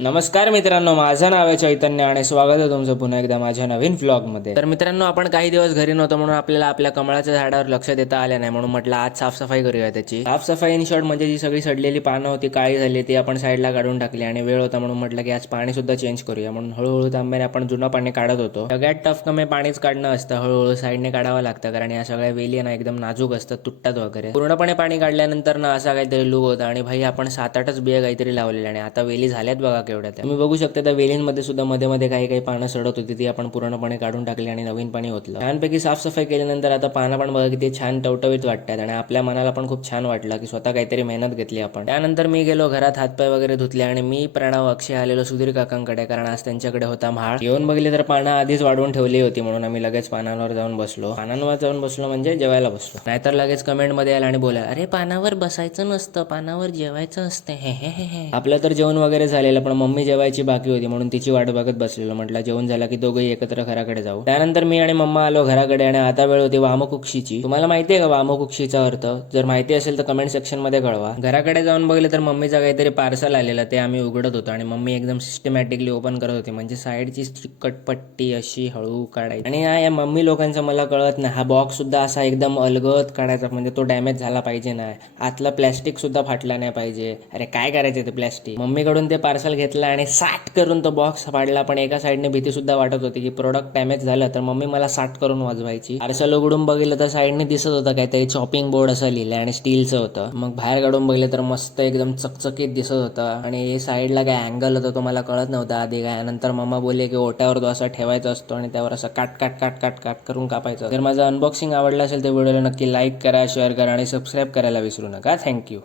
नमस्कार मित्रांनो, माझं नाव आहे चैतन्य आणि स्वागत आहे तुमचं पुन्हा एकदा माझ्या नवीन व्लॉगमध्ये. तर मित्रांनो, आपण काही दिवस घरी नव्हतो म्हणून आपल्याला आपल्या कमळाच्या झाडावर लक्ष देता आलं नाही, म्हणून म्हटलं आज साफसफाई करूया त्याची. साफसफाई इन शॉर्ट म्हणजे जी सगळी सडलेली पानं होती, काळी झाली, ती आपण साईडला काढून टाकली आणि वेळ होता म्हणून म्हटलं की आज पाणी सुद्धा चेंज करूया. म्हणून हळूहळू तांब्याने आपण जुनं पाणी काढत होतो. सगळ्यात टफ कमी पाणीच काढणं असतं. हळूहळू साईडने काढावं लागतं कारण या सगळ्या वेली ना एकदम नाजूक असतात, तुटतात वगैरे. पूर्णपणे पाणी काढल्यानंतर ना असा काहीतरी लुक होता आणि भाई आपण 7-8च बिया काहीतरी लावलेल्या आणि आता वेली झाल्यात बघा केवढ्या. तुम्ही बघू शकता त्या वेलींमध्ये सुद्धा मध्ये मध्ये काही काही पानं सडत होती, ती आपण पूर्णपणे काढून टाकली आणि नवीन पाणी ओतलं. छानपैकी साफसफाई केल्यानंतर आता पानं पण बघा किती छान टवटवीत वाटतात आणि आपल्या मनाला पण खूप छान वाटलं की स्वतः काहीतरी मेहनत घेतली आपण. त्यानंतर मी गेलो घरात, हातपाय वगैरे धुतले आणि मी प्रणव अक्षय आलेलो सुधीर काकांकडे कारण आज त्यांच्याकडे होता म्हाळ. येऊन बघितले तर पानं आधीच वाढवून ठेवली होती म्हणून आम्ही लगेच पानांवर जाऊन बसलो. पानांवर जाऊन बसलो म्हणजे जेवायला बसलो. नाहीतर लगेच कमेंट मध्ये आला आणि बोला, अरे पानावर बसायचं नसतं, पानावर जेवायचं असतं. हे आपलं तर जेवण वगैरे झालेलं पण मम्मी जेवायची बाकी होती म्हणून तिची वाट बघत बसलेलो. म्हटलं जेवण झाला की दोघंही एकत्र घराकडे जाऊ. त्यानंतर मी आणि मम्मा आलो घराकडे आणि आता वेळ होती वामकुक्षीची. तुम्हाला माहिती आहे का वामकुक्षीचा अर्थ? जर माहिती असेल तर कमेंट सेक्शन मध्ये कळवा. घराकडे जाऊन बघितलं तर मम्मीचं काहीतरी पार्सल आलेलं, ते आम्ही उघडत होतो आणि मम्मी एकदम सिस्टमॅटिकली ओपन करत होती, म्हणजे साईडची चिकटपट्टी अशी हळू काढायची. आणि या मम्मी लोकांचं मला कळत नाही, हा बॉक्स सुद्धा असा एकदम अलगद काढायचा, म्हणजे तो डॅमेज झाला पाहिजे नाही, आतलं प्लॅस्टिक सुद्धा फाटला नाही पाहिजे. अरे काय करायचं ते प्लॅस्टिक. मम्मीकडून ते पार्सल घेतलं आणि साठ करून तो बॉक्स पाडला. पण एका साईडने भीती सुद्धा वाटत होती की प्रोडक्ट डॅमेज झालं तर मम्मी मला साठ करून वाजवायची. पार्सल उघडून बघितलं तर साईडने दिसत होतं काहीतरी चॉपिंग बोर्ड असं लिहिलं आणि स्टीलचं होतं. मग बाहेर काढून बघितलं तर मस्त एकदम चकचकीत दिसत होतं आणि साईडला काय अँगल होतं तो मला कळत नव्हता आधी काय. नंतर मम्मा बोलले की ओट्यावर तो असा ठेवायचा असतो आणि त्यावर असं काट काट काट काट काट करून कापायचं. जर माझं अनबॉक्सिंग आवडलं असेल तर व्हिडिओला नक्की लाईक करा, शेअर करा आणि सबस्क्राईब करायला विसरू नका. थँक्यू.